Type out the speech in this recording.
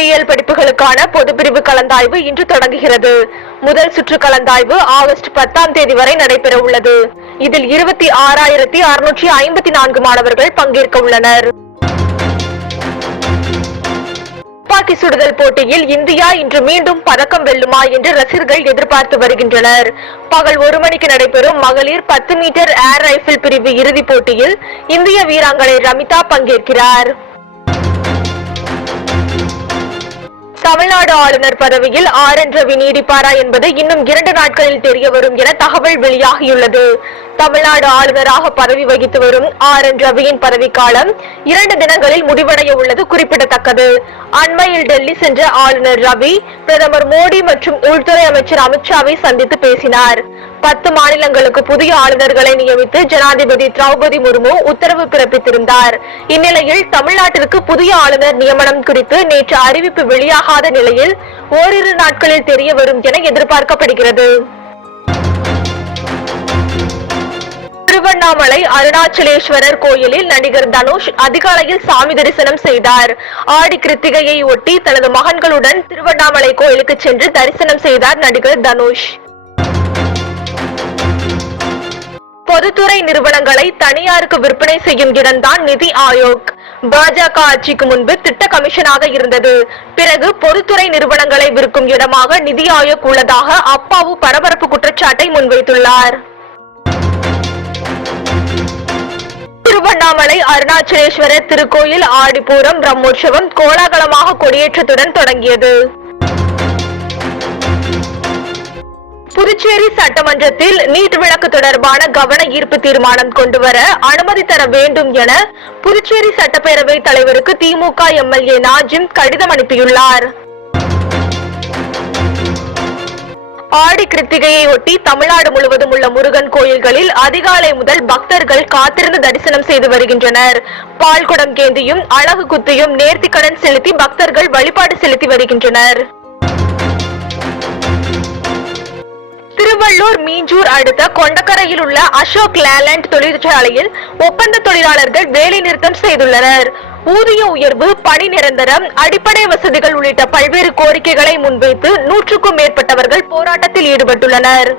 PL படிப்புகளுக்கான பொதுப்பிரிவு கலந்தாய்வு இன்று தொடங்குகிறது. முதல் சுற்று கலந்தாய்வு ஆகஸ்ட் 10ஆம் தேதி வரை நடைபெற உள்ளது. இதில் 26,654 மாணவர்கள் பங்கேற்க உள்ளனர். துப்பாக்கி சுடுதல் போட்டியில் இந்தியா இன்று மீண்டும் பதக்கம் வெல்லுமா என்று ரசிகர்கள் எதிர்பார்த்து வருகின்றனர். பகல் 1 மணிக்கு நடைபெறும் மகளிர் 10 மீட்டர் ஏர் ரைபிள் பிரிவு இறுதிப் போட்டியில் இந்திய வீராங்கனை ரமிதா பங்கேற்கிறார். தமிழ்நாடு ஆளுநர் பதவியில் ஆர்.என். ரவி நீடிப்பாரா என்பது இன்னும் 2 நாட்களில் தெரிய வரும் என தகவல் வெளியாகியுள்ளது. தமிழ்நாடு ஆளுநராக பதவி வகித்து வரும் ஆர்.என். ரவியின் பதவிக்காலம் 2 தினங்களில் முடிவடைய உள்ளது குறிப்பிடத்தக்கது. அண்மையில் டெல்லி சென்ற ஆளுநர் ரவி பிரதமர் மோடி மற்றும் உள்துறை அமைச்சர் அமித்ஷாவை சந்தித்து பேசினார். 10 மாநிலங்களுக்கு புதிய ஆளுநர்களை நியமித்து ஜனாதிபதி திரௌபதி முர்மு உத்தரவு பிறப்பித்திருந்தார். இந்நிலையில் தமிழ்நாட்டிற்கு புதிய ஆளுநர் நியமனம் குறித்து நேற்று அறிவிப்பு வெளியாகாத நிலையில் ஓரிரு நாட்களில் தெரிய வரும் என எதிர்பார்க்கப்படுகிறது. திருவண்ணாமலை அருணாச்சலேஸ்வரர் கோயிலில் நடிகர் தனுஷ் அதிகாலையில் சாமி தரிசனம் செய்தார். ஆடி கிருத்திகையை ஒட்டி தனது மகன்களுடன் திருவண்ணாமலை கோயிலுக்கு சென்று தரிசனம் செய்தார் நடிகர் தனுஷ். பொதுத்துறை நிறுவனங்களை தனியாருக்கு விற்பனை செய்யும் இடம்தான் நிதி ஆயோக். பாஜக ஆட்சிக்கு முன்பு திட்ட கமிஷனாக இருந்தது. பிறகு பொதுத்துறை நிறுவனங்களை விற்கும் இடமாக நிதி ஆயோக் உள்ளதாக அப்பாவு பரபரப்பு குற்றச்சாட்டை முன்வைத்துள்ளார். திருவண்ணாமலை அருணாச்சலேஸ்வரர் திருக்கோயில் ஆடிப்பூரம் பிரம்மோற்சவம் கோலாகலமாக கொடியேற்றத்துடன் தொடங்கியது. புதுச்சேரி சட்டமன்றத்தில் நீட் விலக்கு தொடர்பான கவன ஈர்ப்பு தீர்மானம் கொண்டுவர அனுமதி தர வேண்டும் என புதுச்சேரி சட்டப்பேரவை தலைவருக்கு திமுக எம்எல்ஏ நாஜிம் கடிதம் அனுப்பியுள்ளார். ஆடி கிருத்திகையை ஒட்டி தமிழ்நாடு முழுவதும் உள்ள முருகன் கோயில்களில் அதிகாலை முதல் பக்தர்கள் காத்திருந்து தரிசனம் செய்து வருகின்றனர். பால்குடம் கேந்தியும் அழகு குத்தியும் நேர்த்திக்கடன் செலுத்தி பக்தர்கள் வழிபாடு செலுத்தி வருகின்றனர். திருவள்ளூர் மீஞ்சூர் அடுத்த கொண்டக்கரையில் உள்ள அசோக் லேலண்ட் தொழிற்சாலையில் ஒப்பந்த தொழிலாளர்கள் வேலை நிறுத்தம் செய்துள்ளனர். ஊதிய உயர்வு, பணி நிரந்தரம், அடிப்படை வசதிகள் உள்ளிட்ட பல்வேறு கோரிக்கைகளை முன்வைத்து 100க்கும் மேற்பட்டவர்கள் போராட்டத்தில் ஈடுபட்டுள்ளனர்.